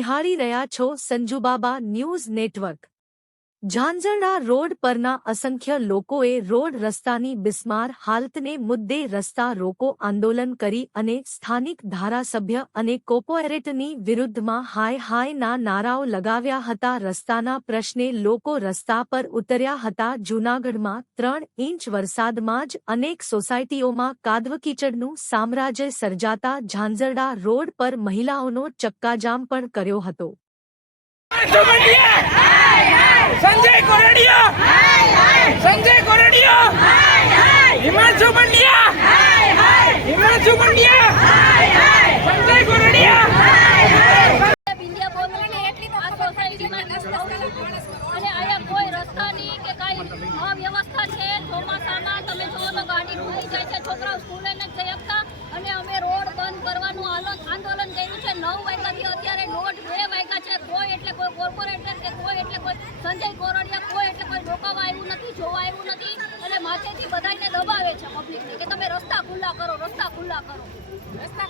નિહાળી રહ્યા છો સંજુબાબા ન્યૂઝ નેટવર્ક। ઝાંઝરડા રોડ પરના અસંખ્ય લોકોએ રોડ રસ્તાની બિસ્માર હાલતને મુદ્દે રસ્તા રોકો આંદોલન કરી અને સ્થાનિક ધારાસભ્ય અને કોર્પોરેટરની વિરુદ્ધમાં હાય હાયના નારાઓ લગાવ્યા હતા। રસ્તાના પ્રશ્ને લોકો રસ્તા પર ઉતર્યા હતા। જૂનાગઢમાં 3 ઇંચ વરસાદમાં જ અનેક સોસાયટીઓમાં કાદવકીચડનું સામ્રાજ્ય સર્જાતા ઝાંઝરડા રોડ પર મહિલાઓનો ચક્કાજામ પણ કર્યો હતો। संजय कोरडिया संजय कोरडिया हिमांशु पंड्या हिमांशु पंड्या संजय कोरडिया इंडिया बोलने એટલી તો આ સોસાયટીમાં અને આયા કોઈ રસ્તાની કે કાઈ અવ્યવસ્થા છે। ચોમાસામાં તમે જો તો ગાડી ભરી જાય છે, છોકરાઓ સ્કૂલે ન જઈ શકતા અને અમે રોડ બંધ કરવાનું આંદોલન કર્યું છે। 9 વાગ્યાથી અત્યારે 2 વાગ્યા છે। કોઈ એટલે કોઈ કોર્પોરેટર કે કોઈ એટલે કોઈ સંજય કોરડિયા કોઈ એટલે કોઈ રોકાવા આવ્યું નથી, જોવા આવ્યું નથી અને માથેથી બધાને દબાવે છે પબ્લિકને કે તમે રસ્તા ખુલ્લા કરો, રસ્તા ખુલ્લા કરો।